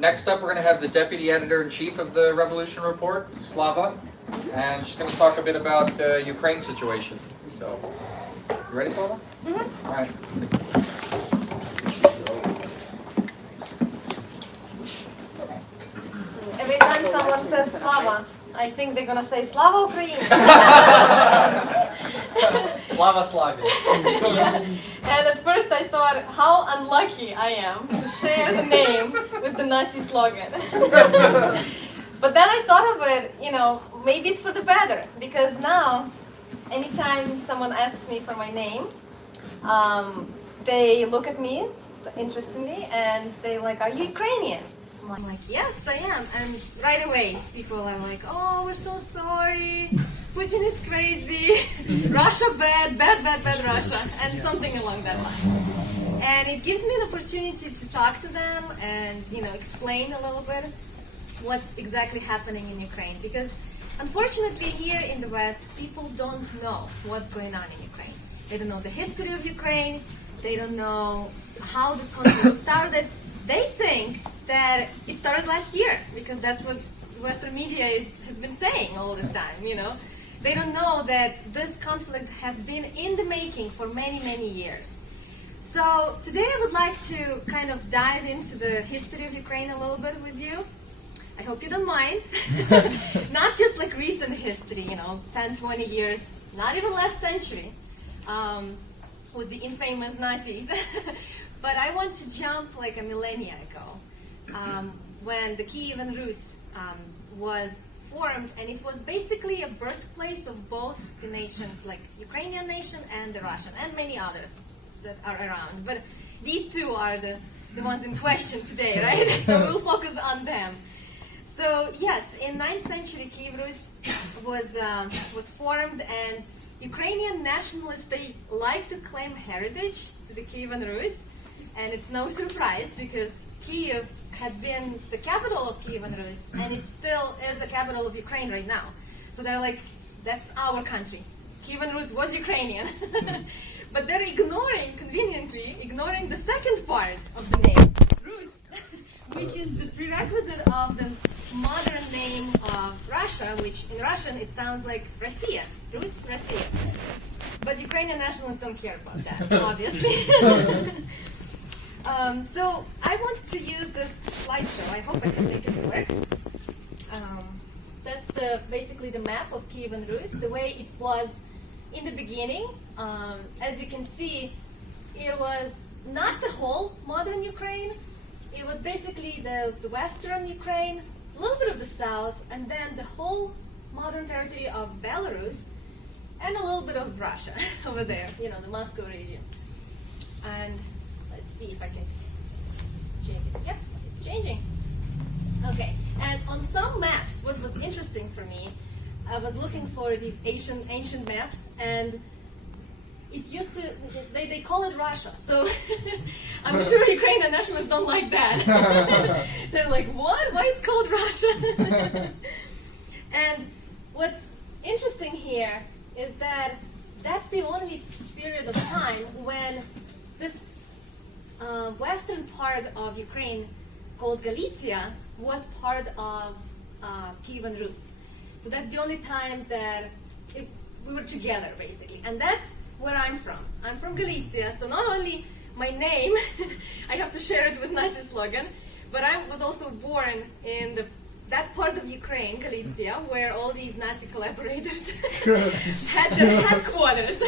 Next up, we're going to have the Deputy Editor-in-Chief of the Revolution Report, Slava, and she's going to talk a bit about the Ukraine situation. So, you ready, Slava? Mm-hmm. All right. Every time someone says Slava, I think they're going to say Slava Ukraine. Slava Slavia. Yeah. And at first I thought, how unlucky I am to share the name with the Nazi slogan. But then I thought of it, maybe it's for the better, because now, anytime someone asks me for my name, they look at me, interestingly, and they're like, are you Ukrainian? I'm like, yes, I am. And right away, people are like, oh, we're so sorry. Putin is crazy. Russia bad Russia. And something along that line. And it gives me an opportunity to talk to them and, explain a little bit what's exactly happening in Ukraine. Because unfortunately here in the West, people don't know what's going on in Ukraine. They don't know the history of Ukraine. They don't know how this conflict started. They think that it started last year, because that's what Western media has been saying all this time, They don't know that this conflict has been in the making for many, many years. So today I would like to kind of dive into the history of Ukraine a little bit with you. I hope you don't mind. Not just like recent history, 10, 20 years, not even last century, with the infamous Nazis. But I want to jump like a millennia ago, when the Kiev Rus was formed, and it was basically a birthplace of both the nations, like Ukrainian nation and the Russian, and many others that are around. But these two are the ones in question today, right? So we'll focus on them. So yes, in 9th century, Kiev Rus was formed, and Ukrainian nationalists, they like to claim heritage to the Kiev Rus. And it's no surprise, because Kiev had been the capital of Kiev Rus, and it still is the capital of Ukraine right now. So they're like, that's our country. Kiev Rus was Ukrainian. But they're conveniently ignoring the second part of the name, Rus, which is the prerequisite of the modern name of Russia, which in Russian it sounds like Россия, Rus, Россия. But Ukrainian nationalists don't care about that, obviously. So I wanted to use this slideshow. I hope I can make it work. That's basically the map of Kiev Rus, the way it was in the beginning. As you can see, it was not the whole modern Ukraine. It was basically the western Ukraine, a little bit of the south, and then the whole modern territory of Belarus, and a little bit of Russia over there, the Moscow region. And let's see if I can change it. Yep, it's changing. Okay, and on some maps, what was interesting for me, I was looking for these ancient maps, and it used to, they call it Russia. So I'm sure Ukrainian nationalists don't like that. They're like, what? Why it's called Russia? And what's interesting here is that that's the only period of time when this western part of Ukraine, called Galicia, was part of Kiev Rus. So that's the only time that we were together, basically. And that's where I'm from. I'm from Galicia, so not only my name, I have to share it with Nazi slogan, but I was also born in that part of Ukraine, Galicia, where all these Nazi collaborators had their headquarters.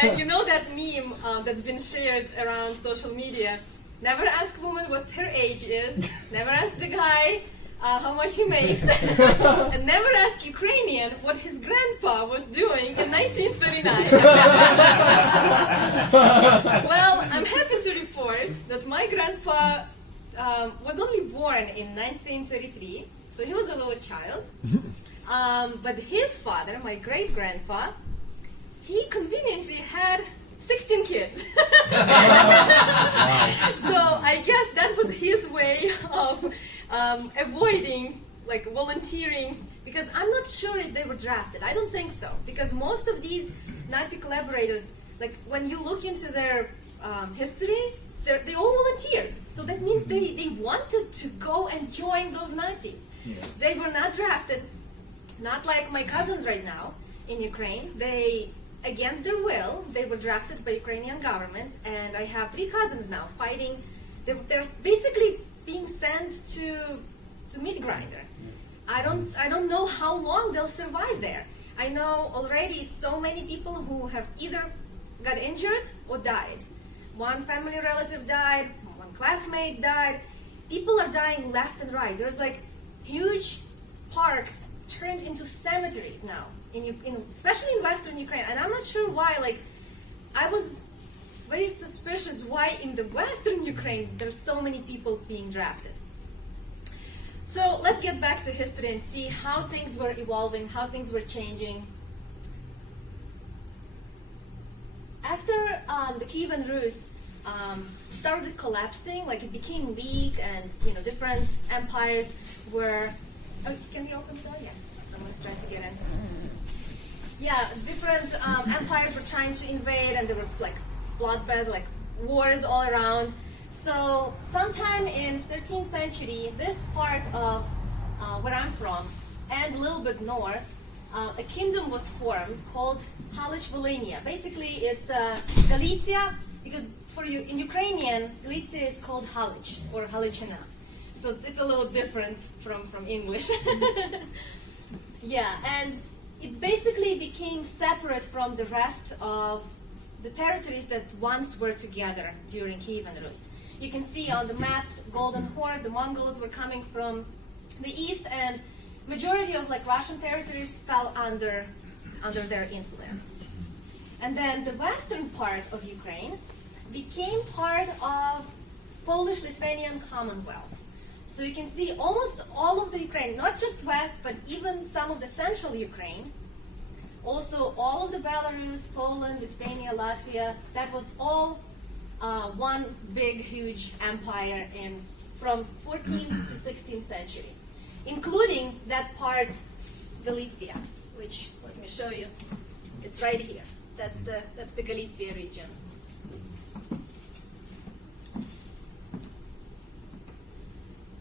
And you know that meme that's been shared around social media? Never ask a woman what her age is, never ask the guy how much he makes, and never ask Ukrainian what his grandpa was doing in 1939. Well, I'm happy to report that my grandpa was only born in 1933, so he was a little child. But his father, my great-grandpa, he conveniently had 16 kids. So I guess that was his way of avoiding volunteering, because I'm not sure if they were drafted. I don't think so, because most of these Nazi collaborators, when you look into their history, they all volunteered. So that means they wanted to go and join those Nazis. Yeah. They were not drafted, not like my cousins right now in Ukraine. They, against their will, they were drafted by Ukrainian government, and I have 3 cousins now fighting. They're basically being sent to meat grinder. I don't know how long they'll survive there. I know already so many people who have either got injured or died. One family relative died, one classmate died. People are dying left and right. There's like huge parks turned into cemeteries now, especially in Western Ukraine. And I'm not sure why. Like, I was very suspicious why in the Western Ukraine there's so many people being drafted. So let's get back to history and see how things were evolving, how things were changing. After the Kievan Rus started collapsing, like it became weak, and different empires were. Oh, can we open the door? Yeah, someone's trying to get in. Yeah, different empires were trying to invade, and there were like bloodbath, like wars all around. So sometime in 13th century, this part of where I'm from, and a little bit north, a kingdom was formed called Halych-Volhynia. Basically, it's Galicia, because in Ukrainian, Galicia is called Halych or Halichina. So it's a little different from English. Yeah, and it basically became separate from the rest of the territories that once were together during Kievan Rus. You can see on the map, Golden Horde, the Mongols were coming from the east, and majority of like Russian territories fell under their influence. And then the western part of Ukraine became part of Polish-Lithuanian Commonwealth. So you can see almost all of the Ukraine, not just west, but even some of the central Ukraine, also all of the Belarus, Poland, Lithuania, Latvia, that was all one big, huge empire from 14th to 16th century, including that part, Galicia, which, let me show you, it's right here. That's the Galicia region.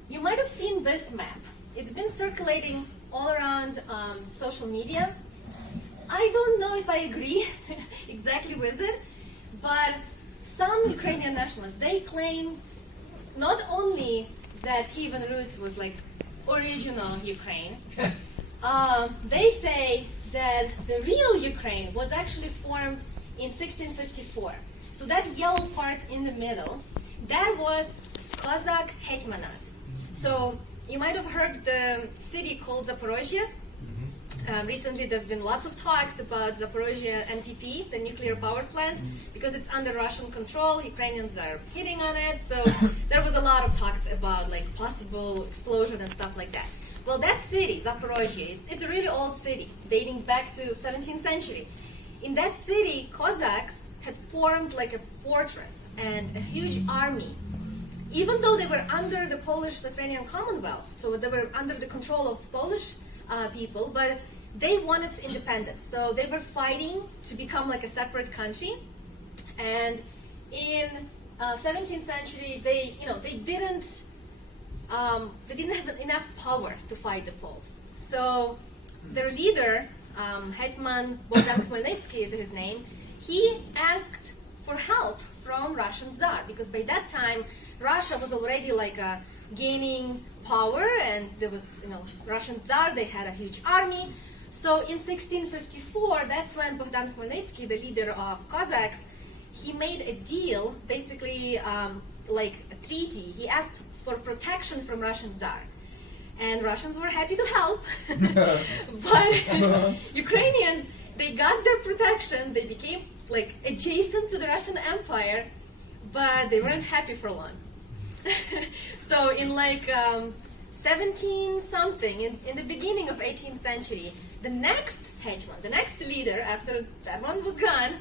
You might have seen this map. It's been circulating all around social media. I don't know if I agree exactly with it, but some Ukrainian nationalists, they claim not only that Kievan Rus was like original Ukraine, they say that the real Ukraine was actually formed in 1654. So that yellow part in the middle, that was Cossack Hetmanate. So you might have heard the city called Zaporozhye. Recently there have been lots of talks about Zaporozhye NPP, the nuclear power plant, because it's under Russian control. Ukrainians are hitting on it, so there was a lot of talks about like possible explosion and stuff like that. Well, that city, Zaporozhye, it's a really old city, dating back to 17th century. In that city, Cossacks had formed like a fortress and a huge army. Even though they were under the Polish-Lithuanian Commonwealth, so they were under the control of Polish people, but they wanted independence. So they were fighting to become like a separate country. And in 17th century, they didn't have enough power to fight the Poles. So their leader, Hetman Bogdan Khmelnytsky is his name, he asked for help from Russian Tsar, because by that time Russia was already like gaining power, and there was Russian Tsar, they had a huge army. So in 1654, that's when Bogdan Khmelnytsky, the leader of Cossacks, he made a deal, basically like a treaty. He asked for protection from Russian Tsar. And Russians were happy to help. But Ukrainians, they got their protection, they became like adjacent to the Russian Empire, but they weren't happy for long. So in like 17 something, in the beginning of 18th century, the next hetman, the next leader after that one was gone,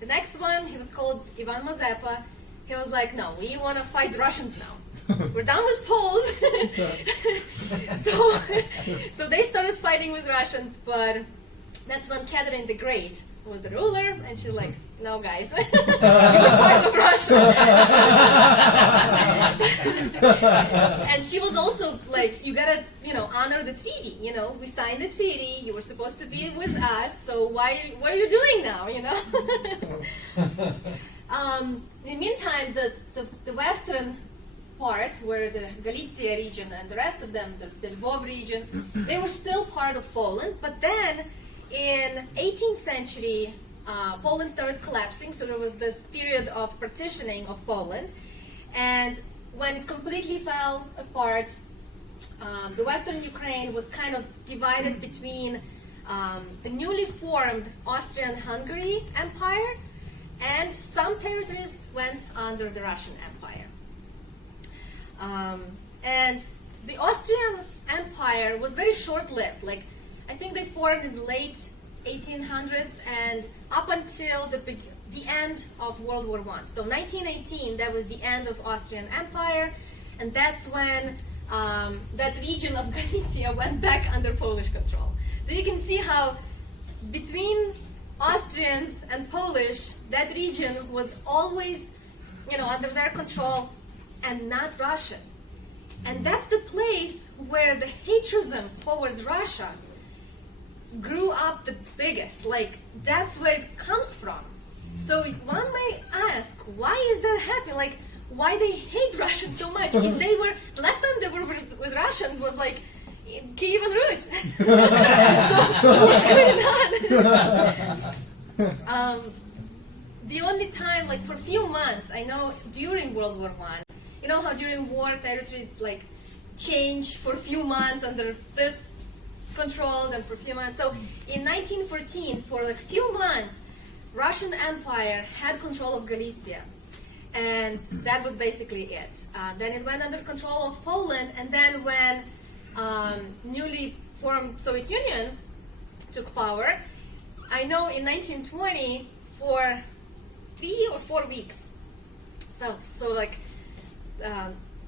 the next one, he was called Ivan Mazepa. He was like, no, we want to fight Russians now. We're done with Poles. So they started fighting with Russians, but that's when Catherine the Great was the ruler, and she's like, no, guys, you're part of Russia. And she was also like, you gotta, honor the treaty. We signed the treaty. You were supposed to be with us. So what are you doing now? In the meantime, the western part, where the Galicia region and the rest of them, the Lvov region, they were still part of Poland. But then, in 18th century, Poland started collapsing, so there was this period of partitioning of Poland. And when it completely fell apart, the Western Ukraine was kind of divided between the newly formed Austrian-Hungary Empire, and some territories went under the Russian Empire. And the Austrian Empire was very short-lived. I think they formed in the late 1800s and up until the end of World War I. So 1918, that was the end of Austrian Empire, and that's when that region of Galicia went back under Polish control. So you can see how between Austrians and Polish, that region was always, under their control and not Russian. And that's the place where the hatredism towards Russia grew up the biggest. That's where it comes from. So one may ask, why is that happening? Why they hate Russians so much? If they were, the last time they were with Russians was Kiev and Rus. So what's going on? The only time, for a few months, I know during World War I, you know how during war territories change for a few months under this control, then for a few months. So in 1914, for a few months, Russian Empire had control of Galicia. And that was basically it. Then it went under control of Poland, and then when newly formed Soviet Union took power, I know in 1920, for 3 or 4 weeks, so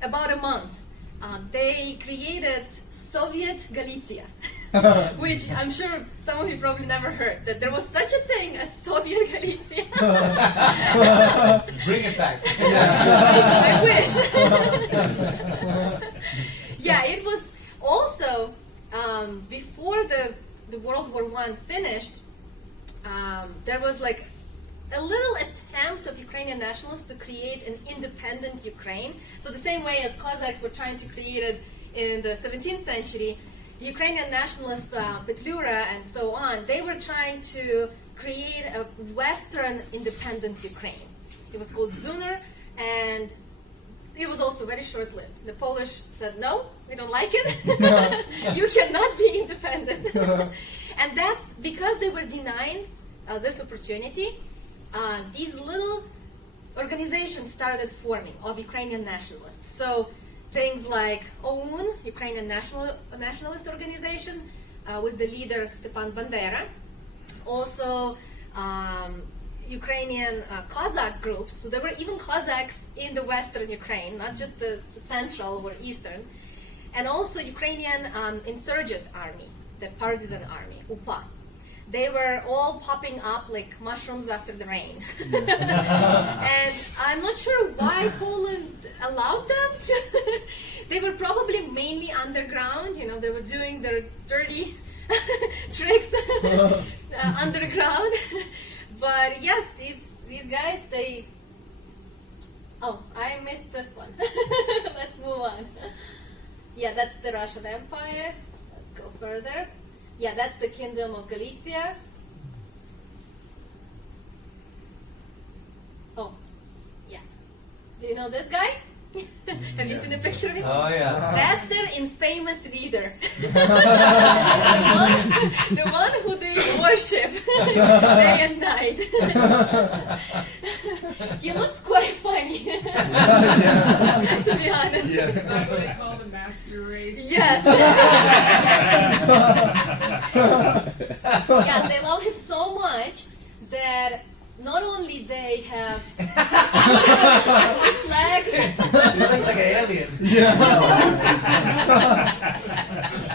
about a month, they created Soviet Galicia, which I'm sure some of you probably never heard, that there was such a thing as Soviet Galicia. Bring it back. I wish. Yeah, it was also, before the World War I finished, there was a little attempt of Ukrainian nationalists to create an independent Ukraine. So the same way as Cossacks were trying to create it in the 17th century, the Ukrainian nationalists, Petlura and so on, they were trying to create a Western independent Ukraine. It was called Zunar, and it was also very short-lived. The Polish said, no, we don't like it. You cannot be independent. And that's because they were denied this opportunity. These little organizations started forming of Ukrainian nationalists. So things like OUN, Ukrainian nationalist organization, with the leader Stepan Bandera. Also Ukrainian Cossack groups. So there were even Cossacks in the western Ukraine, not just the central or eastern. And also Ukrainian insurgent army, the partisan army, UPA. They were all popping up like mushrooms after the rain. And I'm not sure why Poland allowed them to. They were probably mainly underground, they were doing their dirty tricks underground. But yes, these guys, they... Oh, I missed this one. Let's move on. Yeah, that's the Russian Empire. Let's go further. Yeah, that's the Kingdom of Galicia. Oh, yeah. Do you know this guy? Have you seen a picture of him? Oh, yeah. That's their infamous leader. the one who they worship day and night. He looks quite funny, to be honest. Yes. Is that what they call the master race? Yes. Yes, they love him so much that not only they have flags. He looks like an alien.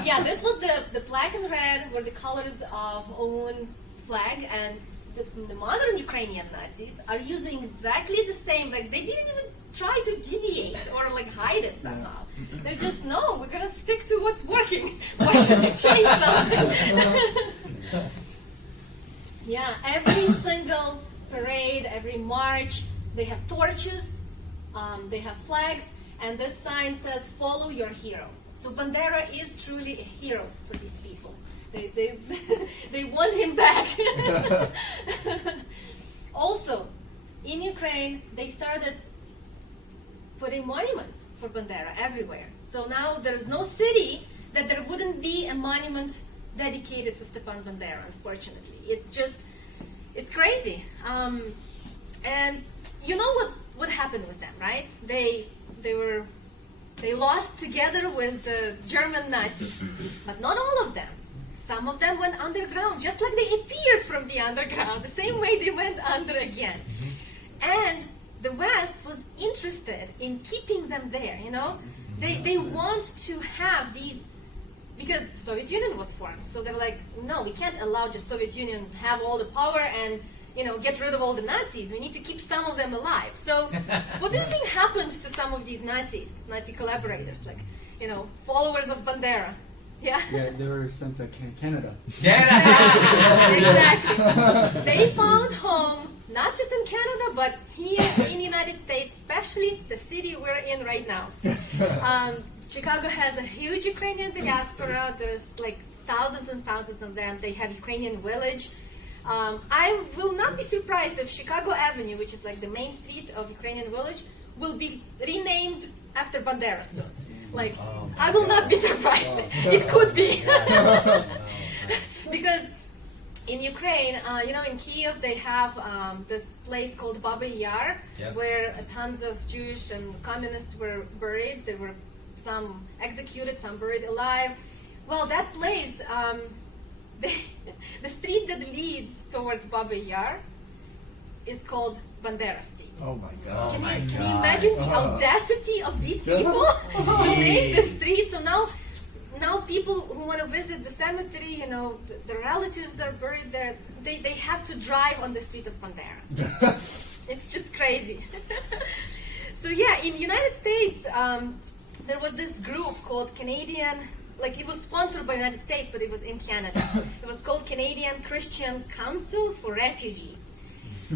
Yeah, this was the black and red were the colors of OUN flag, and the modern Ukrainian Nazis are using exactly the same, like they didn't even try to deviate or like hide it somehow. They're just, no, we're gonna stick to what's working. Why should we change something? Yeah, every single parade, every march, they have torches, they have flags, and this sign says, follow your hero. So Bandera is truly a hero for these people. They want him back. Also, in Ukraine, they started putting monuments for Bandera everywhere. So now there's no city that there wouldn't be a monument dedicated to Stepan Bandera, unfortunately. It's crazy. And you know what happened with them, right? They lost together with the German Nazis, but not all of them. Some of them went underground, just like they appeared from the underground, the same way they went under again. And the West was interested in keeping them there, you know? They want to have these, because the Soviet Union was formed, so they're like, no, we can't allow just Soviet Union have all the power and, you know, get rid of all the Nazis. We need to keep some of them alive. So what do you think happens to some of these Nazis, Nazi collaborators, like, you know, followers of Bandera? Yeah? Yeah, they were sent to Canada. Exactly. They found home, not just in Canada, but here in the United States, especially the city we're in right now. Chicago has a huge Ukrainian diaspora. There's like thousands and thousands of them. They have Ukrainian village. I will not be surprised if Chicago Avenue, which is like the main street of Ukrainian village, will be renamed after Bandera soon. Like, I will not be surprised. It could be. Because in Ukraine, you know, in Kiev, they have this place called Baba Yar, where tons of Jewish and communists were buried. They were some executed, some buried alive. Well, that place, the street that leads towards Baba Yar is called Bandera Street. Oh my God. Can you imagine the audacity of these people to name the street? So now people who want to visit the cemetery, you know, the relatives are buried there, they have to drive on the street of Bandera. It's just crazy. So yeah, in the United States, there was this group called Canadian, like it was sponsored by the United States, but it was in Canada. It was called Canadian Christian Council for Refugees.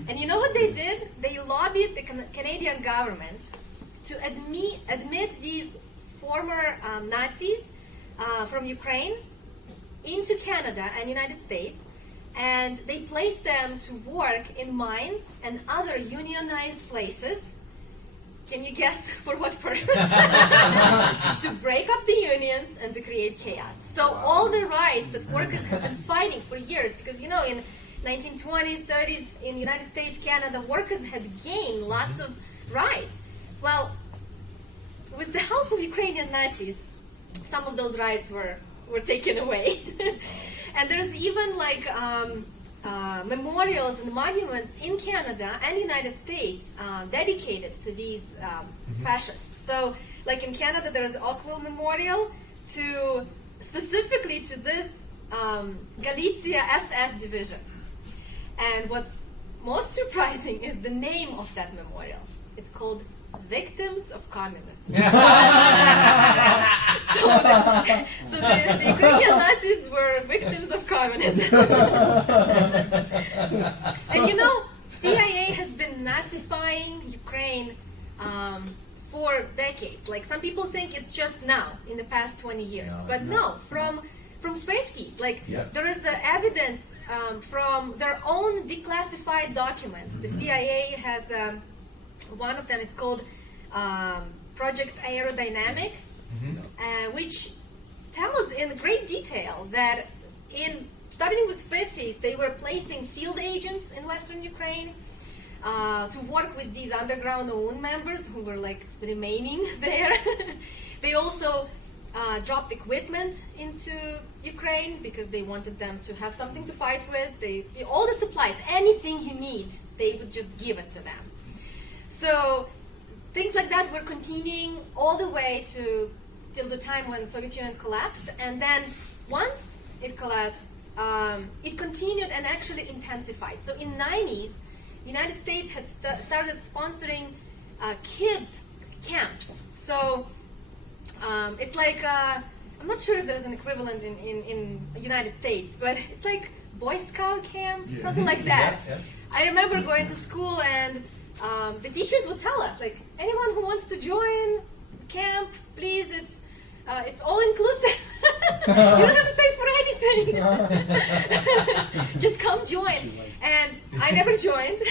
And you know what they did? They lobbied the Canadian government to admit these former Nazis from Ukraine into Canada and United States, and they placed them to work in mines and other unionized places. Can you guess for what purpose? To break up the unions and to create chaos. So all the rights that workers have been fighting for years, because you know, in 1920s, 30s, in the United States, Canada, workers had gained lots of rights. Well, with the help of Ukrainian Nazis, some of those rights were taken away. And there's even like memorials and monuments in Canada and the United States dedicated to these fascists. So, like in Canada, there's Oakville Memorial specifically to this Galicia SS division. And what's most surprising is the name of that memorial. It's called Victims of Communism. So the Ukrainian Nazis were victims of communism. And you know, CIA has been Nazifying Ukraine for decades. Like some people think it's just now, in the past 20 years. But no, from 50s. Like there is evidence from their own declassified documents. The CIA has one of them. It's called Project Aerodynamic, which tells in great detail that starting with 50s, they were placing field agents in Western Ukraine to work with these underground OUN members who were like remaining there. They also dropped equipment into Ukraine because they wanted them to have something to fight with. All the supplies, anything you need, they would just give it to them. So things like that were continuing all the way till the time when the Soviet Union collapsed. And then once it collapsed, it continued and actually intensified. So in 90s, the United States had started sponsoring kids camps. So it's like, I'm not sure if there's an equivalent in the United States, but it's like Boy Scout camp, something like that. Yeah. I remember going to school and the teachers would tell us, like, anyone who wants to join camp, please, it's all inclusive. You don't have to pay for anything. Just come join. And I never joined,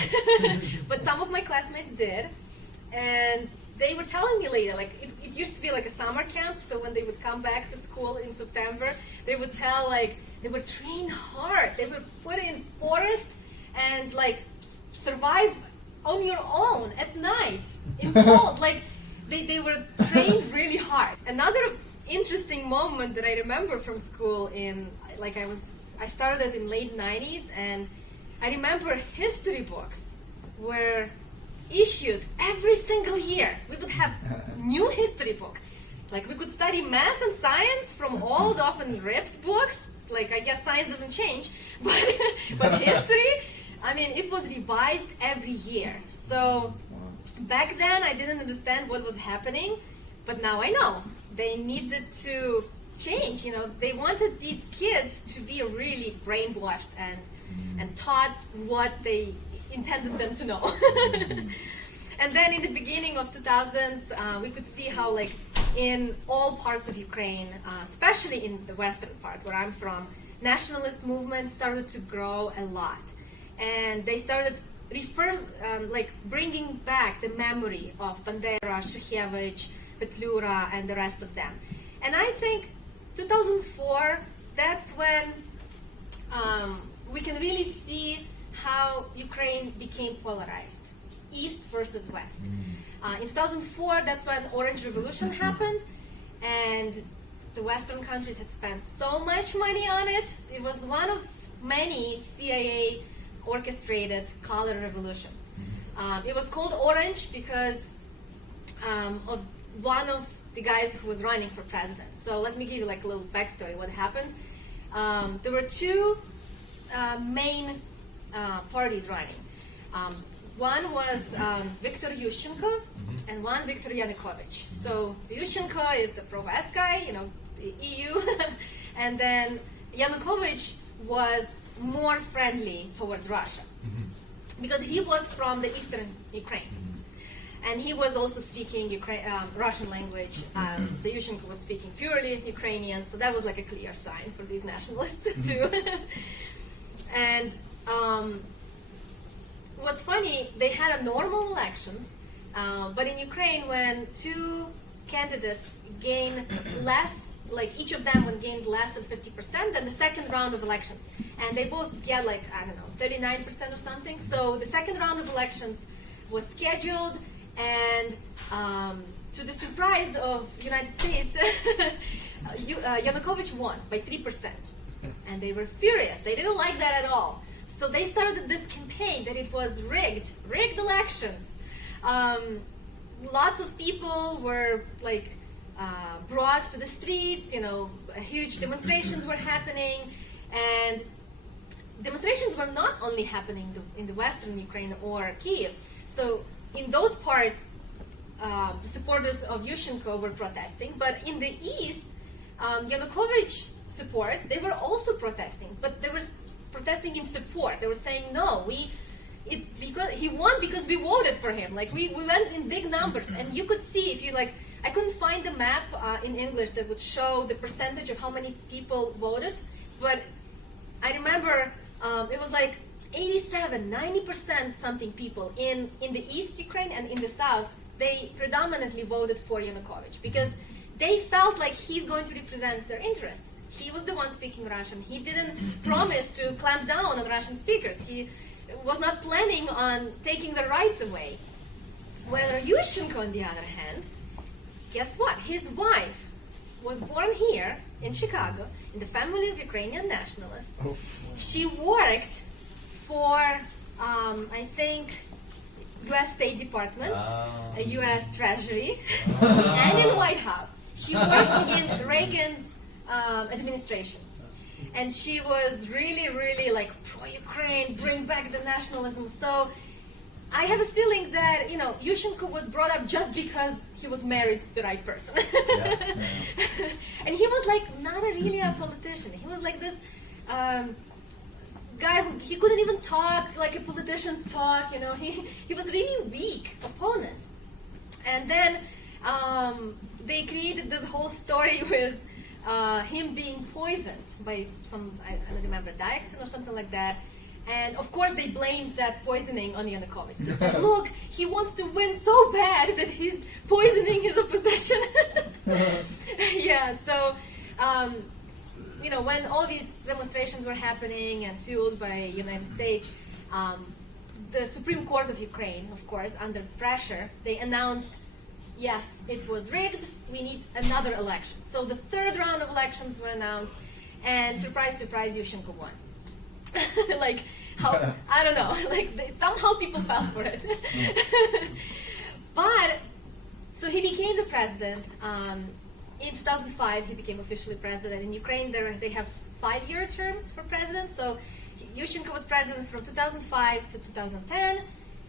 but some of my classmates did. And they were telling me later, like, it used to be like a summer camp, so when they would come back to school in September, they would tell, like, they were trained hard. They were put in forest and, like, survive on your own at night in cold. Like, they were trained really hard. Another interesting moment that I remember from school I started in late 90s, and I remember history books were issued every single year. We would have new history book. Like, we could study math and science from old, often ripped books. Like, I guess science doesn't change, but history, I mean, it was revised every year. So back then I didn't understand what was happening, but now I know. They needed to change, They wanted these kids to be really brainwashed and taught what they intended them to know. And then in the beginning of 2000s, we could see how, like, in all parts of Ukraine, especially in the western part where I'm from, nationalist movements started to grow a lot. And they started bringing back the memory of Bandera, Shухevich, Petlura, and the rest of them. And I think 2004, that's when we can really see how Ukraine became polarized, East versus West. In 2004, that's when Orange Revolution happened, and the Western countries had spent so much money on it. It was one of many CIA orchestrated color revolutions. It was called Orange because of one of the guys who was running for president. So let me give you, like, a little backstory what happened. There were two main parties running. One was Viktor Yushchenko and one Viktor Yanukovych. So Yushchenko is the pro-West guy, the EU, and then Yanukovych was more friendly towards Russia because he was from the eastern Ukraine. And he was also speaking Russian language. The Yushchenko was speaking purely Ukrainian, so that was like a clear sign for these nationalists too. And what's funny, they had a normal elections, but in Ukraine, when two candidates gain less, like each of them when gains less than 50%, then the second round of elections, and they both get, like, I don't know, 39% or something. So the second round of elections was scheduled. And to the surprise of the United States, Yanukovych won by 3%. And they were furious. They didn't like that at all. So they started this campaign that it was rigged elections. Lots of people were, like, brought to the streets, huge demonstrations were happening. And demonstrations were not only happening in the western Ukraine or Kiev. So in those parts, supporters of Yushchenko were protesting, but in the east, Yanukovych support, they were also protesting, but they were protesting in support. They were saying, no, it's because he won because we voted for him. Like, we went in big numbers, and you could see, if you, like, I couldn't find a map in English that would show the percentage of how many people voted, but I remember it was like 87, 90% something people in the East Ukraine and in the South, they predominantly voted for Yanukovych because they felt like he's going to represent their interests. He was the one speaking Russian. He didn't promise to clamp down on Russian speakers. He was not planning on taking their rights away. Whether Yushchenko, on the other hand, guess what? His wife was born here in Chicago in the family of Ukrainian nationalists. She worked for, I think, U.S. State Department, U.S. Treasury, and in White House. She worked in Reagan's administration. and she was really, really like pro-Ukraine, bring back the nationalism. So I have a feeling that, you know, Yushchenko was brought up just because he was married to the right person. And he was like not really a politician. He was like this guy who, he couldn't even talk like a politicians talk, you know. He was really weak opponent. And then they created this whole story with him being poisoned by some, I don't remember, dioxin or something like that. And of course they blamed that poisoning on Yanukovych. They said, look, he wants to win so bad that he's poisoning his opposition. Yeah, so, you know, when all these demonstrations were happening and fueled by United States, the Supreme Court of Ukraine, of course, under pressure, they announced, yes, it was rigged, we need another election. So the third round of elections were announced, and surprise, surprise, Yushchenko won. Like, how, I don't know, like, somehow people fell for it. But, so he became the president. In 2005, he became officially president. In Ukraine, they have 5-year terms for president. So Yushchenko was president from 2005 to 2010.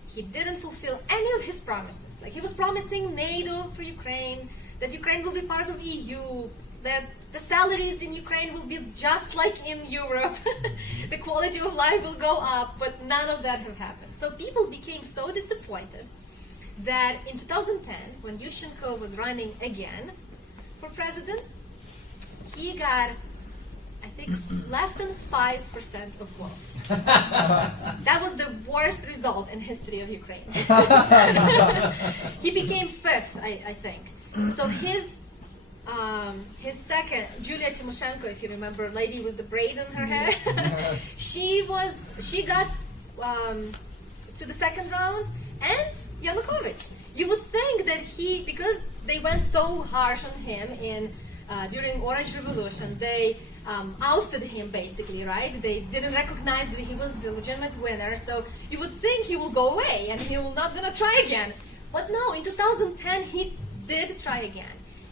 He didn't fulfill any of his promises. Like, he was promising NATO for Ukraine, that Ukraine will be part of EU, that the salaries in Ukraine will be just like in Europe. The quality of life will go up, but none of that have happened. So people became so disappointed that in 2010, when Yushchenko was running again for president, he got, I think, less than 5% of votes. That was the worst result in history of Ukraine. He became 5th, I think. So his second, Julia Tymoshenko, if you remember, lady with the braid in her hair, she got to the second round, and Yanukovych. You would think that because they went so harsh on him during Orange Revolution, they ousted him basically, right? They didn't recognize that he was the legitimate winner, so you would think he will go away and he will not gonna try again. But no, in 2010 he did try again.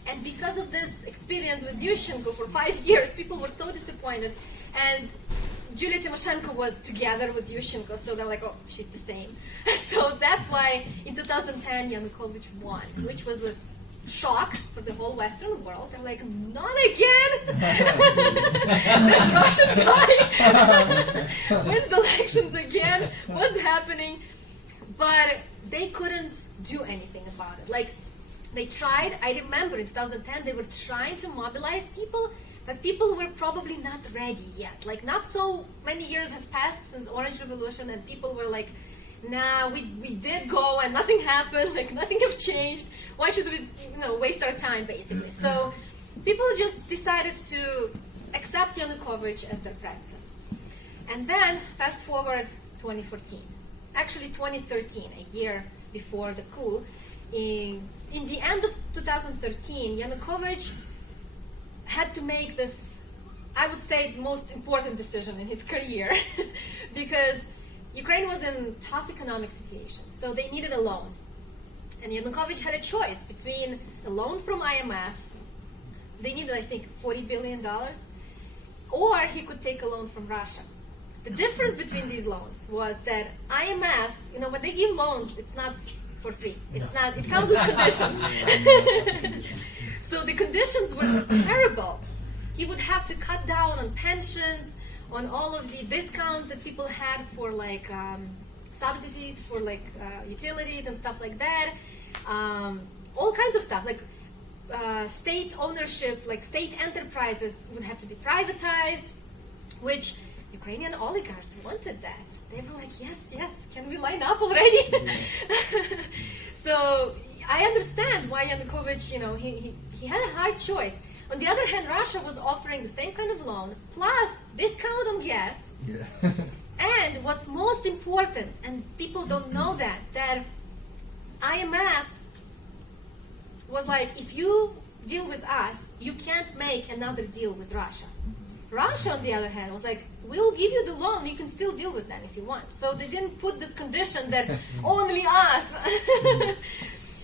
And because of this experience with Yushchenko for 5 years, people were so disappointed. And Julia Tymoshenko was together with Yushchenko, so they're like, oh, she's the same. So that's why in 2010 Yanukovych won, which was a shock for the whole Western world. They're like, not again! This Russian guy wins elections again. What's happening? But they couldn't do anything about it. Like, they tried, I remember in 2010, they were trying to mobilize people, but people were probably not ready yet. Like, not so many years have passed since Orange Revolution, and people were like, nah, we did go and nothing happened, like nothing have changed. Why should we, waste our time, basically? So people just decided to accept Yanukovych as their president. And then, fast forward 2014, actually 2013, a year before the coup, in the end of 2013, Yanukovych had to make this, I would say, most important decision in his career because Ukraine was in a tough economic situation, so they needed a loan. And Yanukovych had a choice between a loan from IMF, they needed, I think, $40 billion, or he could take a loan from Russia. The difference between these loans was that IMF, when they give loans, it's not for free. It's not. It comes with conditions. So the conditions were terrible. He would have to cut down on pensions, on all of the discounts that people had for subsidies for utilities and stuff like that. All kinds of stuff like state ownership, like state enterprises would have to be privatized, which Ukrainian oligarchs wanted that. They were like, yes, can we line up already? So I understand why Yanukovych, he had a hard choice. On the other hand, Russia was offering the same kind of loan, plus discount on gas. Yeah. And what's most important, and people don't know that IMF was like, if you deal with us, you can't make another deal with Russia. Russia, on the other hand, was like, we'll give you the loan, you can still deal with them if you want. So they didn't put this condition that only us.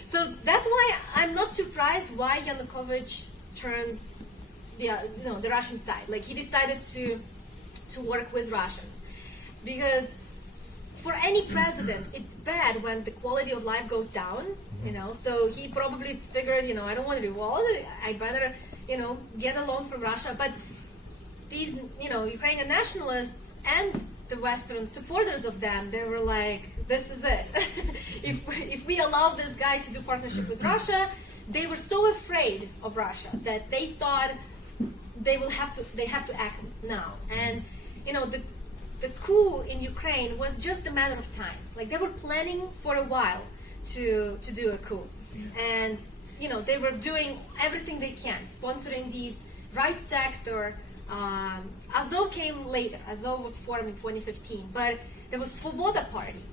So that's why I'm not surprised why Yanukovych turned the Russian side. Like he decided to work with Russians because for any president, it's bad when the quality of life goes down. So he probably figured, I don't want to revolt. I'd better, get a loan from Russia. But these, Ukrainian nationalists and the Western supporters of them, they were like, this is it. if we allow this guy to do partnership with Russia, they were so afraid of Russia that they thought they have to act now. And the coup in Ukraine was just a matter of time. Like they were planning for a while to do a coup, and they were doing everything they can, sponsoring these right sector. Azov came later. Azov was formed in 2015, but there was Svoboda Party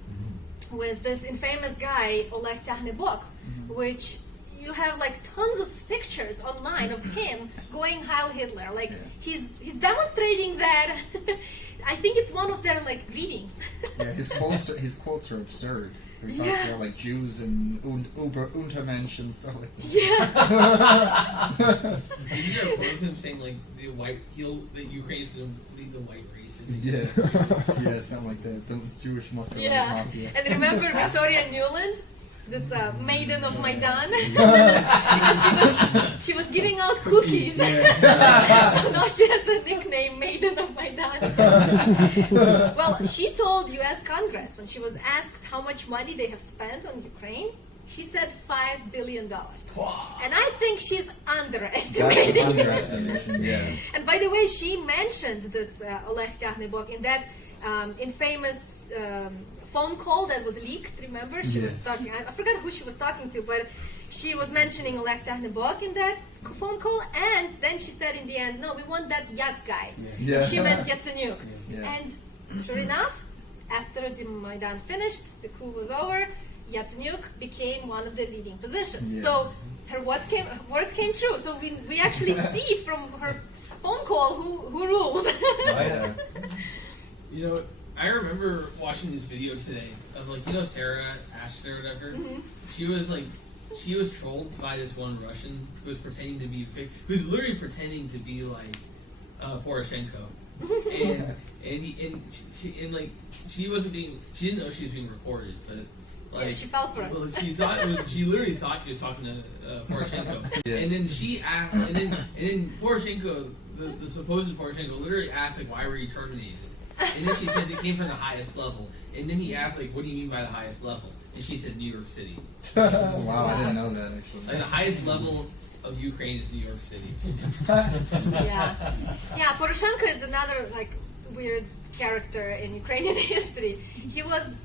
with this infamous guy Oleg Tyahnybok, which you have like tons of pictures online of him going Heil Hitler. Like he's demonstrating that. I think it's one of their like readings. His quotes are absurd. He talks about like Jews and Untermensch and stuff like that. Did you get a quote of him saying like that Ukraine's going to lead the white race? Yeah, something like that. The Jewish Muslim mafia. And remember Victoria Nuland, this maiden of Maidan, because she was giving out cookies. So now she has a nickname, Maiden of Maidan. Well, she told U.S. Congress when she was asked how much money they have spent on Ukraine, she said $5 billion. And I think she's underestimating. That's underestimation, yeah. And by the way, she mentioned this Oleg Tyahnybok in that infamous phone call that was leaked. Remember, she was talking. I forgot who she was talking to, but she was mentioning Oleg Tyahnybok in that phone call. And then she said in the end, "No, we want that Yats guy." Yeah. She meant Yatsenyuk. Yeah. And sure enough, after the Maidan finished, the coup was over. Yatsenyuk became one of the leading positions. Yeah. So her words came true. So we actually see from her phone call who rules. I remember watching this video today of like Sarah Ashton or whatever. Mm-hmm. She was trolled by this one Russian who was pretending to be who's literally pretending to be like Poroshenko. She wasn't being, she didn't know she was being recorded, but like she fell for it. Well, she literally thought she was talking to Poroshenko. Yeah. And then she asked, and then Poroshenko, the supposed Poroshenko, literally asked like, why were you terminated? And then she says it came from the highest level. And then he asked like, what do you mean by the highest level? And she said New York City. Wow, I didn't know that actually. Like the highest level of Ukraine is New York City. Yeah, Poroshenko is another like weird character in Ukrainian history. He was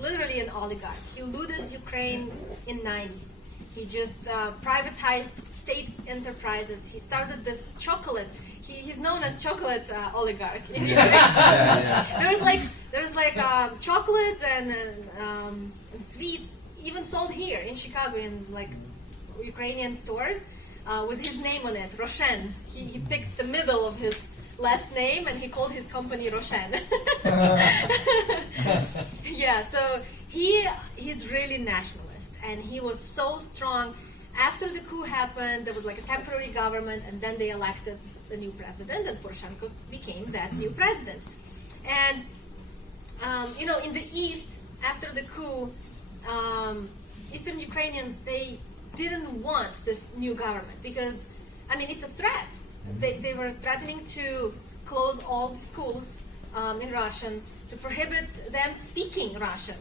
literally an oligarch. He looted Ukraine in 90s. He just privatized state enterprises. He started this chocolate. He's known as chocolate oligarch. There's like chocolates and sweets even sold here in Chicago in like Ukrainian stores with his name on it, Roshen. He picked the middle of his last name and he called his company Roshen. Yeah, so he's really nationalist and he was so strong. After the coup happened, there was like a temporary government and then they elected the new president and Poroshenko became that new president. And, in the East, after the coup, Eastern Ukrainians, they didn't want this new government because, it's a threat. They were threatening to close all the schools in Russian, to prohibit them speaking Russian,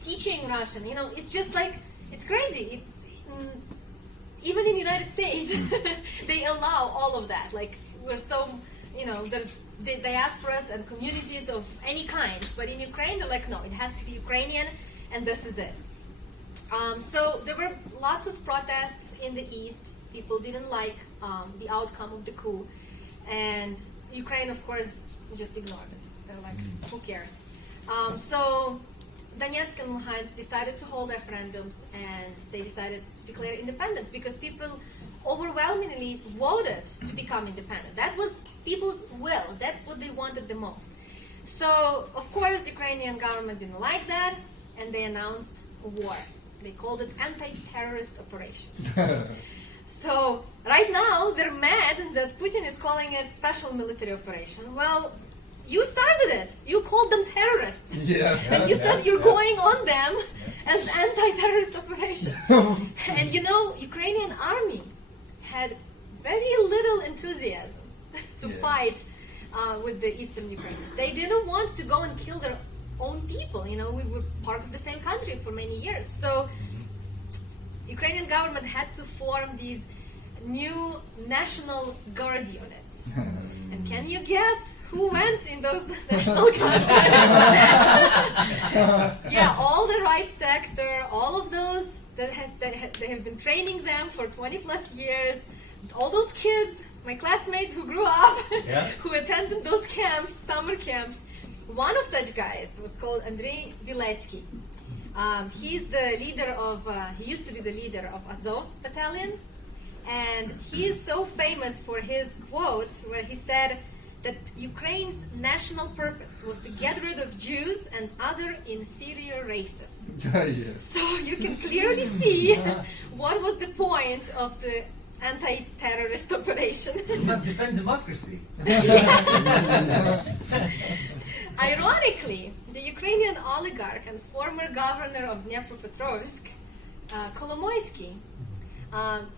teaching Russian. It's just like, it's crazy. Even in the United States, they allow all of that. Like, we're so, there's the diasporas and communities of any kind. But in Ukraine, they're like, no, it has to be Ukrainian, and this is it. So there were lots of protests in the East. People didn't like the outcome of the coup. And Ukraine, of course, just ignored it. They're like, who cares? So Donetsk and Luhansk decided to hold referendums and they decided to declare independence because people overwhelmingly voted to become independent. That was people's will. That's what they wanted the most. So, of course, the Ukrainian government didn't like that and they announced a war. They called it anti-terrorist operation. So right now they're mad that Putin is calling it special military operation. Well, you started it. You called them terrorists. Yeah. And you said you're going on them as anti-terrorist operation. And you know, Ukrainian army had very little enthusiasm to fight with the Eastern Ukrainians. They didn't want to go and kill their own people. You know, we were part of the same country for many years. So Ukrainian government had to form these new National Guard units. And can you guess who went in those National Guard units? Yeah, all the right sector, all of those they have been training them for 20 plus years. All those kids, my classmates who grew up, who attended those camps, summer camps. One of such guys was called Andrei Viletsky. He's the leader of, he used to be the leader of Azov battalion. And he is so famous for his quotes where he said that Ukraine's national purpose was to get rid of Jews and other inferior races. So you can clearly see what was the point of the anti-terrorist operation. You must defend democracy. Ironically, the Ukrainian oligarch and former governor of Dnipropetrovsk, Kolomoisky,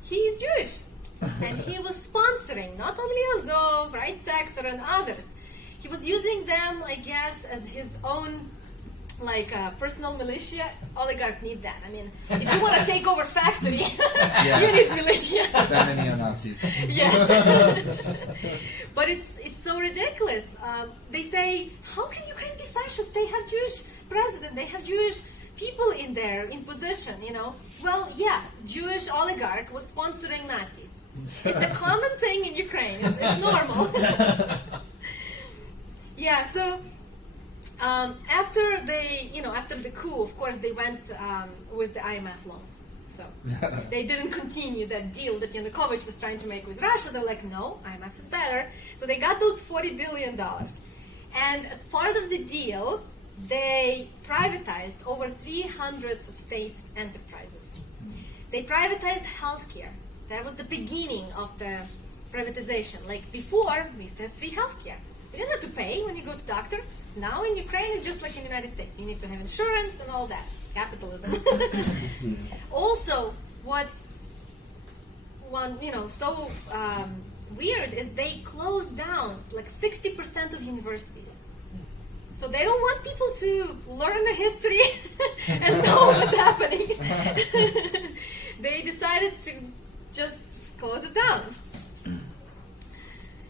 he is Jewish. And he was sponsoring not only Azov, Right Sector, and others. He was using them, I guess, as his own personal militia. Oligarchs need that. I mean, if you want to take over factory, you need militia. Then neo-Nazis. Yes. But it's so ridiculous. They say, how can Ukraine be fascist? They have Jewish president. They have Jewish people in there, in position, you know. Well, yeah, Jewish oligarch was sponsoring Nazis. It's a common thing in Ukraine. It's normal. Yeah, so after the coup, of course, they went with the IMF loan. So they didn't continue that deal that Yanukovych was trying to make with Russia. They're like, no, IMF is better. So they got those $40 billion. And as part of the deal, they privatized over 300 of state enterprises. They privatized healthcare. That was the beginning of the privatization. Like before, we used to have free healthcare. You didn't have to pay when you go to doctor. Now in Ukraine, it's just like in the United States. You need to have insurance and all that. Capitalism. Also, what's so weird is they closed down like 60% of universities. So they don't want people to learn the history and know what's happening. They decided to just close it down.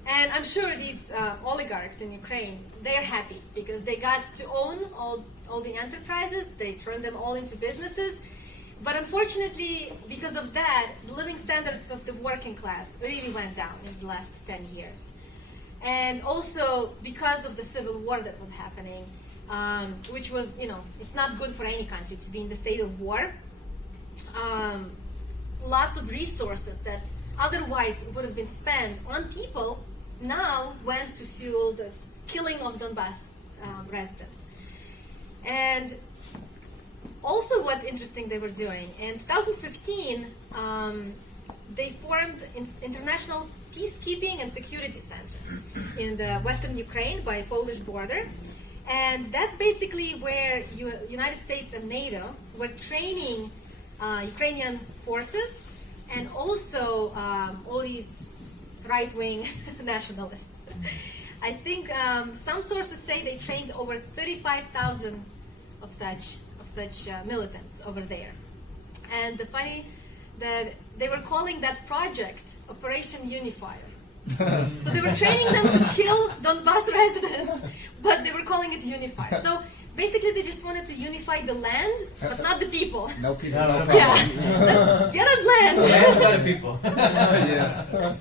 And I'm sure these oligarchs in Ukraine, they're happy because they got to own all the enterprises. They turned them all into businesses. But unfortunately, because of that, the living standards of the working class really went down in the last 10 years. And also because of the civil war that was happening, which was, it's not good for any country to be in the state of war. Lots of resources that otherwise would have been spent on people now went to fuel this killing of Donbas residents. And also what interesting they were doing, in 2015, they formed International Peacekeeping and Security Center in the western Ukraine by Polish border. And that's basically where United States and NATO were training Ukrainian forces and also all these right-wing nationalists. I think some sources say they trained over 35,000 of such militants over there. And the funny that they were calling that project Operation Unifier. So they were training them to kill Donbas residents, but they were calling it Unifier. So basically they just wanted to unify the land, but not the people. No people, no problem. Yeah. Get us land. Land, not people. Yeah.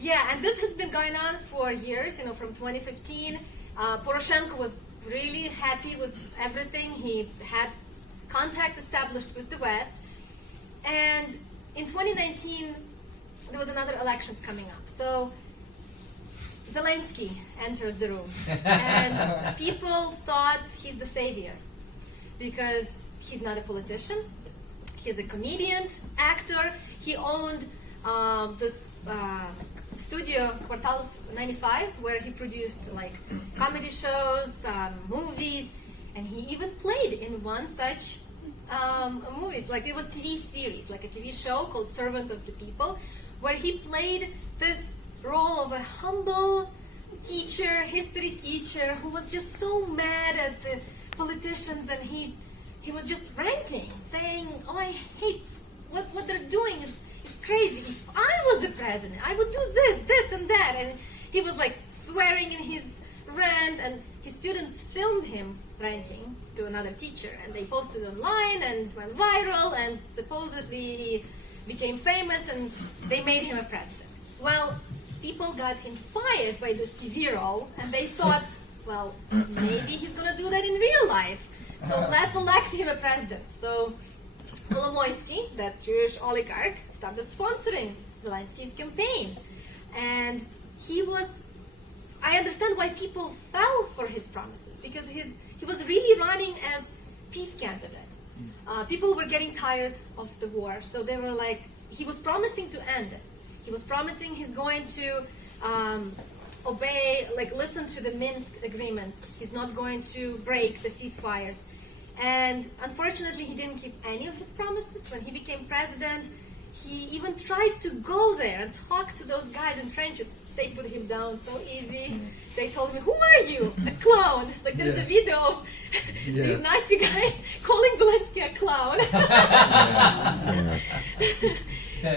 Yeah, and this has been going on for years, from 2015. Poroshenko was really happy with everything. He had contact established with the West. And in 2019, there was another elections coming up. So Zelensky enters the room. And people thought he's the savior because he's not a politician. He's a comedian, actor. He owned this studio, Kvartal 95, where he produced like comedy shows, movies, and he even played in one such movies. Like it was TV series, like a TV show called Servant of the People, where he played this role of a humble teacher, history teacher, who was just so mad at the politicians, and he was just ranting, saying, "Oh, I hate what they're doing. It's crazy. If I was the president, I would do this, and that." And he was like swearing in his rant, and his students filmed him ranting to another teacher, and they posted online and went viral, and supposedly he became famous, and they made him a president. Well, people got inspired by this TV role, and they thought, well, maybe he's gonna do that in real life. So let's elect him a president. So Kolomoisky, that Jewish oligarch, started sponsoring Zelensky's campaign. And I understand why people fell for his promises, because he was really running as peace candidate. People were getting tired of the war, so they were like, he was promising to end it. He was promising he's going to obey, like listen to the Minsk agreements. He's not going to break the ceasefires. And unfortunately, he didn't keep any of his promises. When he became president, he even tried to go there and talk to those guys in trenches. They put him down so easy. They told me, "Who are you? A clown." Like there's a video of these Nazi guys calling Zelensky a clown.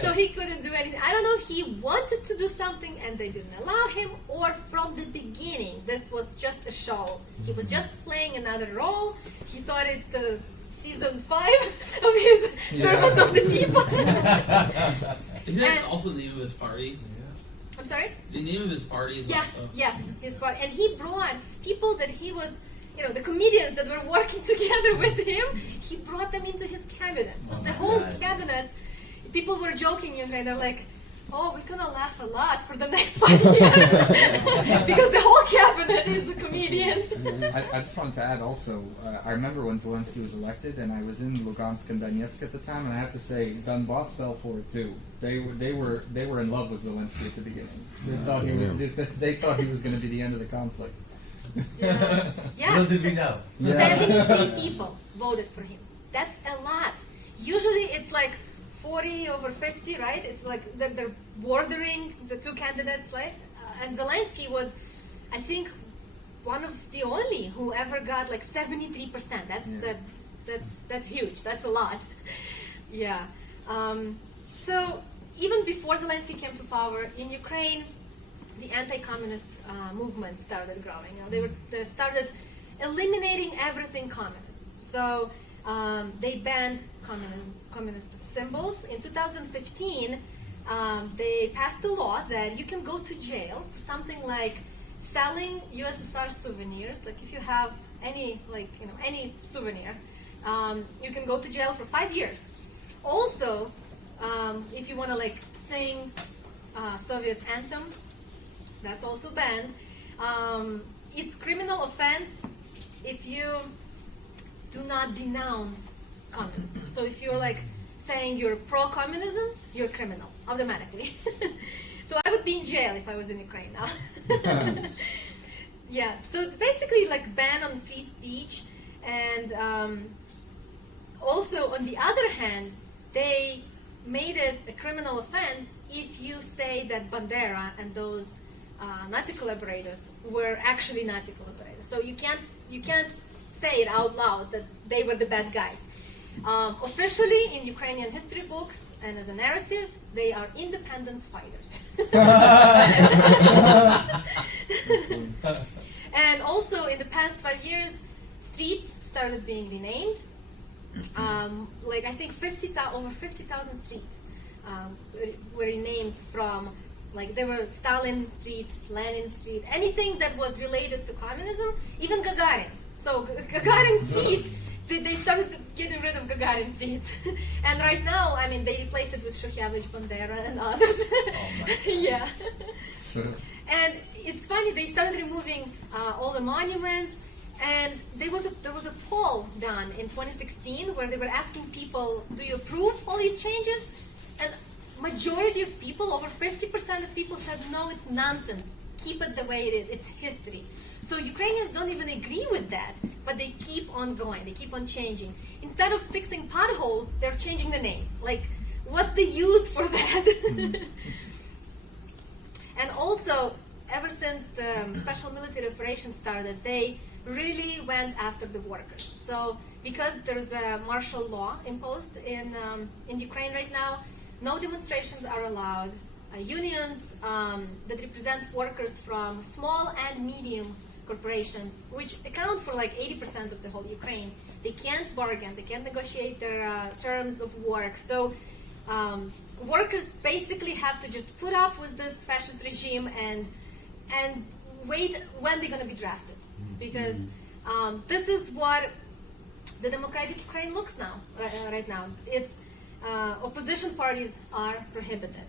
So he couldn't do anything. I don't know if he wanted to do something and they didn't allow him, or from the beginning this was just a show. He was just playing another role. He thought it's the season 5 of his Servant of the People. Isn't that also the name of his party? I'm sorry? The name of his party is Yes, his party. And he brought people that he was, the comedians that were working together with him, he brought them into his cabinet. So the whole cabinet, people were joking, and they're like, "Oh, we're gonna laugh a lot for the next 5 years." Because the whole cabinet is a comedian. I just wanted to add also, I remember when Zelensky was elected, and I was in Lugansk and Donetsk at the time, and I have to say, Donbas fell for it too. They were in love with Zelensky at the beginning. They thought he was going to be the end of the conflict. Yeah. Yes. Little did we know. 73 people voted for him. That's a lot. Usually it's like 40 over 50, right? It's like they're bordering the two candidates, right? And Zelensky was, I think, one of the only who ever got like 73%. That's huge. That's a lot. Yeah. So even before Zelensky came to power in Ukraine, the anti-communist movement started growing. They started eliminating everything communist. So they banned communist symbols. In 2015, they passed a law that you can go to jail for something like selling USSR souvenirs. Like if you have any souvenir, you can go to jail for 5 years. Also, if you want to sing Soviet anthem, that's also banned. It's criminal offense if you do not denounce communism. So if you're saying you're pro-communism, you're criminal automatically. So I would be in jail if I was in Ukraine now. Yeah, so it's basically ban on free speech, and also on the other hand, they made it a criminal offense if you say that Bandera and those Nazi collaborators were actually Nazi collaborators. So you can't say it out loud that they were the bad guys. Officially, in Ukrainian history books and as a narrative, they are independence fighters. And also, in the past 5 years, streets started being renamed. I think over 50,000 streets were renamed from, they were Stalin Street, Lenin Street, anything that was related to communism, even Gagarin. So Gagarin Street, they started getting rid of Gagarin Street. And right now, they replaced it with Shukhevich, Bandera, and others. Yeah. And it's funny, they started removing all the monuments, And there was a poll done in 2016 where they were asking people, do you approve all these changes? And majority of people, over 50% of people said, no, it's nonsense. Keep it the way it is. It's history. So Ukrainians don't even agree with that, but they keep on going. They keep on changing. Instead of fixing potholes, they're changing the name. Like, what's the use for that? And also, ever since the special military operation started, they really went after the workers. So because there's a martial law imposed in Ukraine right now, no demonstrations are allowed. Unions that represent workers from small and medium corporations, which account for like 80% of the whole Ukraine, they can't bargain, they can't negotiate their terms of work. So workers basically have to just put up with this fascist regime and wait when they're going to be drafted. Because this is what the democratic Ukraine looks now, right now. It's opposition parties are prohibited.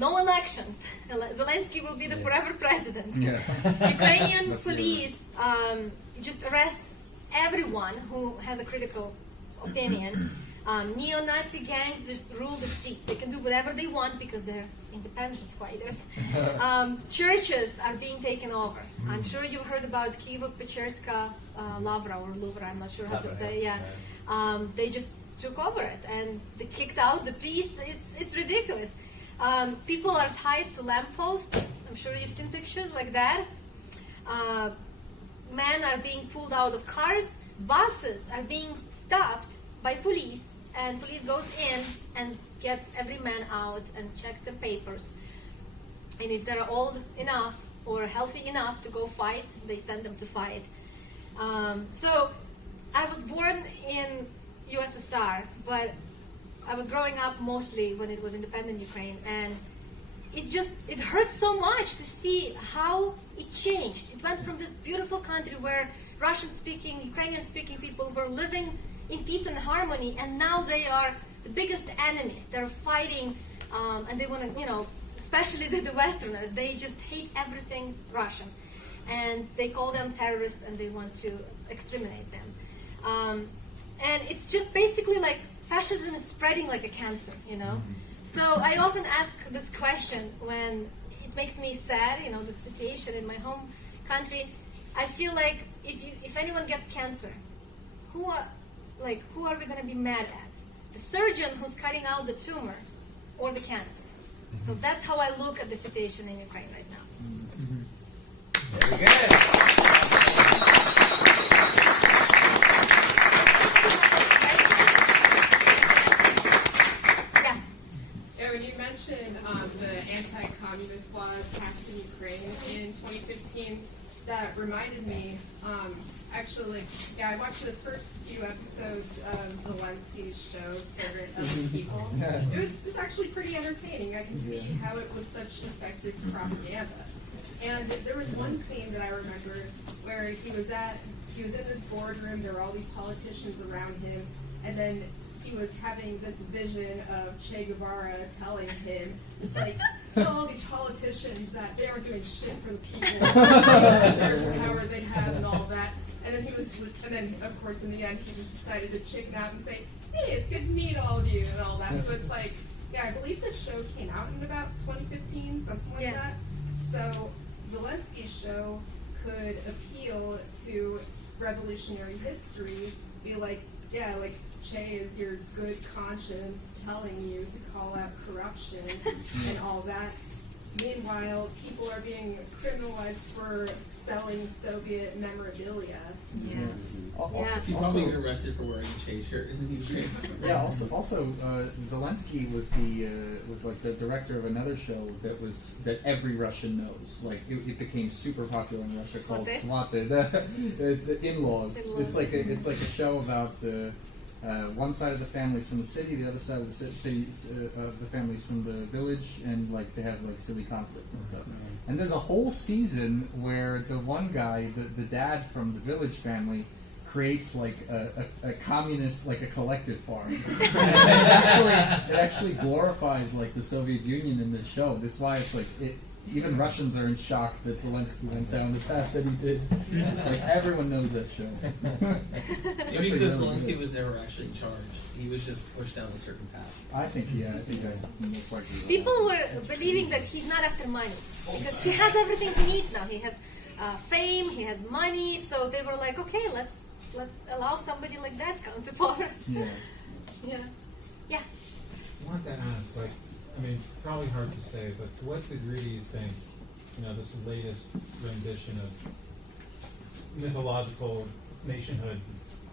No elections. Zelensky will be the forever president. Yeah. Ukrainian police just arrests everyone who has a critical opinion. Neo-Nazi gangs just rule the streets. They can do whatever they want because they're independence fighters. Churches are being taken over. I'm sure you've heard about Kiev-Pечерська Lavra or Louvre, I'm not sure how to say. Yeah, they just took over it and they kicked out the priests. It's ridiculous. People are tied to lampposts. I'm sure you've seen pictures like that. Men are being pulled out of cars. Buses are being stopped by police, and police goes in and gets every man out and checks their papers. And if they're old enough or healthy enough to go fight, they send them to fight. So I was born in USSR, but I was growing up mostly when it was independent Ukraine, and it hurts so much to see how it changed. It went from this beautiful country where Russian-speaking, Ukrainian-speaking people were living in peace and harmony, and now they are the biggest enemies. They're fighting, and they want to, especially the Westerners, they just hate everything Russian. And they call them terrorists, and they want to exterminate them. And it's just basically like fascism is spreading like a cancer, So I often ask this question when it makes me sad, the situation in my home country. I feel like if anyone gets cancer, who are we going to be mad at? The surgeon who's cutting out the tumor or the cancer? So that's how I look at the situation in Ukraine right now. Very good. When you mentioned the anti-communist laws passed in Ukraine in 2015, that reminded me, I watched the first few episodes of Zelensky's show, Servant of the People. It was actually pretty entertaining. I can see how it was such effective propaganda. And there was one scene that I remember where he was in this boardroom, there were all these politicians around him, and then he was having this vision of Che Guevara telling him, just like, tell all these politicians that they aren't doing shit for the people, deserve the power they have and all that. And then of course in the end he just decided to chicken out and say, hey, it's good to meet all of you and all that. So it's like, I believe the show came out in about 2015, something like that. So Zelensky's show could appeal to revolutionary history, be like, Che is your good conscience telling you to call out corruption and all that. Meanwhile, people are being criminalized for selling Soviet memorabilia. He's probably been arrested for wearing a Che shirt in the Ukraine. Yeah. Also, Zelensky was like the director of another show that every Russian knows. Like it became super popular in Russia called Svаты. It's In-Laws. It's like a show about. One side of the family's from the city, the other side of the family's from the village, and like they have like silly conflicts and stuff. And there's a whole season where the one guy, the dad from the village family, creates like a communist, like a collective farm. It actually glorifies like the Soviet Union in this show. That's why it's like even Russians are in shock that Zelensky went down the path that he did. Like everyone knows that show. Maybe because Zelensky was never actually in charge. He was just pushed down a certain path. I think that's most likely. People were believing that he's not after money because he has everything he needs now. He has fame, he has money, so they were like, okay, let's allow somebody like that come to power. Yeah. Yeah. I wanted to ask, like, I mean, probably hard to say, but to what degree do you think, this latest rendition of mythological nationhood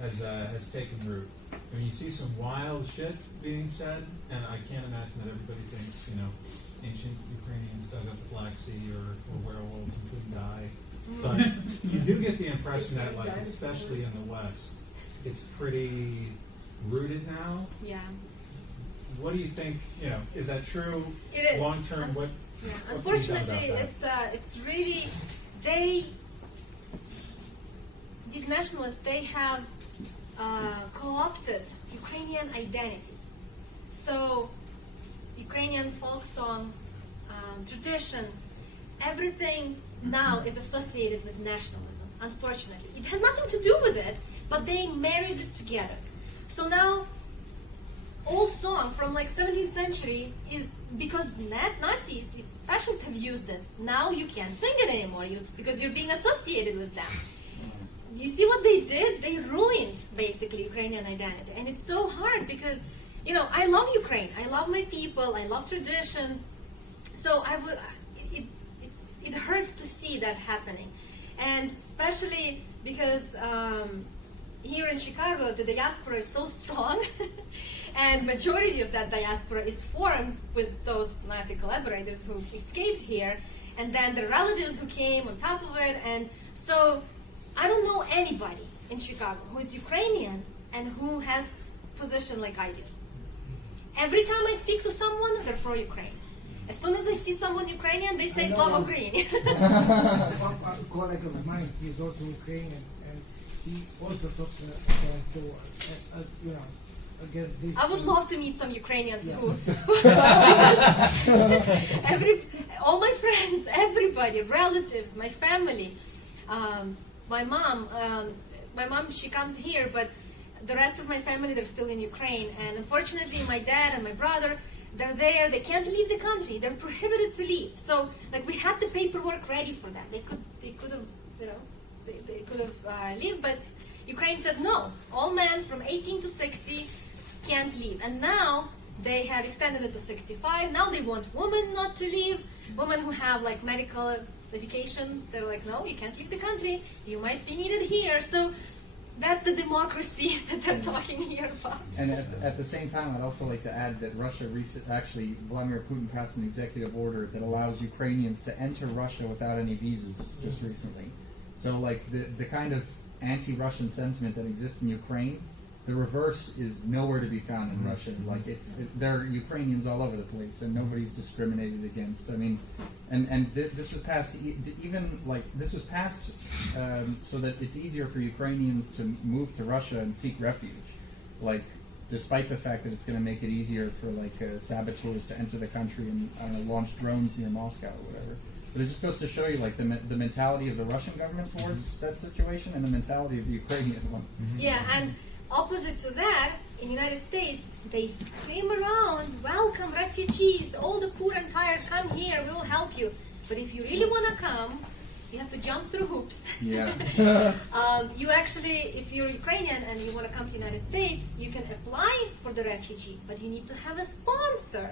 has taken root? I mean, you see some wild shit being said, and I can't imagine that everybody thinks, ancient Ukrainians dug up the Black Sea or werewolves and couldn't die. But you do get the impression that, like, especially in the West, it's pretty rooted now. Yeah. What do you think? Is that true? It is. Long term, what? Yeah. What can be done Unfortunately, about that? it's really these nationalists, they have co-opted Ukrainian identity. So Ukrainian folk songs, traditions, everything now is associated with nationalism, unfortunately. It has nothing to do with it, but they married it together. So now, old song from like 17th century is because Nazis, these fascists have used it. Now you can't sing it anymore because you're being associated with them. You see what they did? They ruined basically Ukrainian identity. And it's so hard because, I love Ukraine. I love my people. I love traditions. So it hurts to see that happening. And especially because here in Chicago, the diaspora is so strong. And majority of that diaspora is formed with those Nazi collaborators who escaped here, and then the relatives who came on top of it. And so I don't know anybody in Chicago who is Ukrainian and who has position like I do. Every time I speak to someone, they're pro-Ukraine. As soon as I see someone Ukrainian, they say Slava Ukraini. A colleague of mine, he's also Ukrainian, and he also talks against the war. Against this. I would love to meet some Ukrainians who all my friends, everybody, relatives, my family, my mom, she comes here, but the rest of my family, they're still in Ukraine. And unfortunately, my dad and my brother, they're there. They can't leave the country. They're prohibited to leave. So, we had the paperwork ready for them. They could have, they could have lived, but Ukraine said no. All men from 18 to 60 can't leave. And now they have extended it to 65. Now they want women not to leave. Women who have medical education, they're like, no, you can't leave the country. You might be needed here. So that's the democracy that they're talking here about. And at the same time, I'd also like to add that Russia actually, Vladimir Putin passed an executive order that allows Ukrainians to enter Russia without any visas just recently. So the kind of anti-Russian sentiment that exists in Ukraine, the reverse is nowhere to be found in Russia. There are Ukrainians all over the place, and nobody's discriminated against. I mean, and this was passed so that it's easier for Ukrainians to move to Russia and seek refuge. Despite the fact that it's going to make it easier for saboteurs to enter the country and launch drones near Moscow or whatever. But it just goes to show you the mentality of the Russian government towards that situation and the mentality of the Ukrainian one. Yeah, and opposite to that, in the United States, they scream around, welcome refugees, all the poor and tired, come here, we will help you. But if you really want to come, you have to jump through hoops. Yeah. You actually, if you're Ukrainian and you want to come to the United States, you can apply for the refugee, but you need to have a sponsor.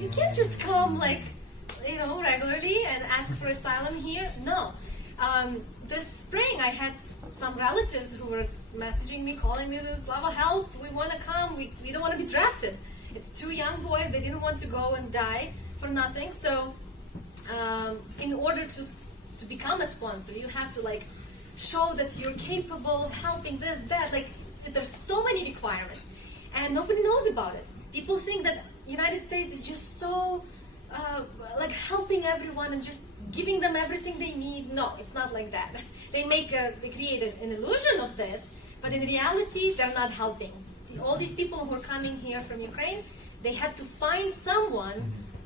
You can't just come regularly and ask for asylum here. No. This spring I had some relatives who were messaging me, calling me, Slava, help, we want to come, we don't want to be drafted. It's two young boys, they didn't want to go and die for nothing. So in order to become a sponsor, you have to show that you're capable of helping this, that, there's so many requirements. And nobody knows about it. People think that United States is just so helping everyone and just giving them everything they need. No, it's not like that. They create an illusion of this, but in reality, they're not helping. All these people who are coming here from Ukraine, they had to find someone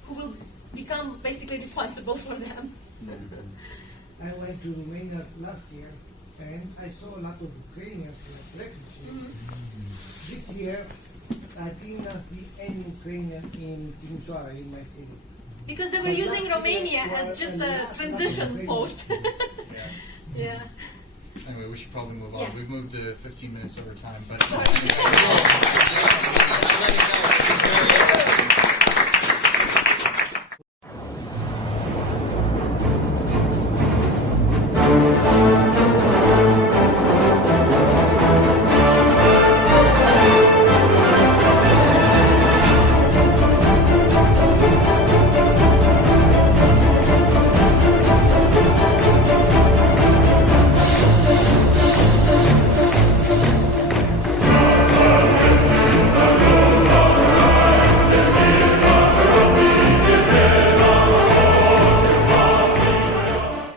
who will become basically responsible for them. I went to Romania last year, and I saw a lot of Ukrainians like refugees. This year, I did not see any Ukrainian in Timisoara, in my city. Because they were But using last Romania year as was just a a lot transition of post. Yeah. Anyway, we should probably move on. Yeah. We've moved to 15 minutes over time, but Sorry. I'll let you know. It's very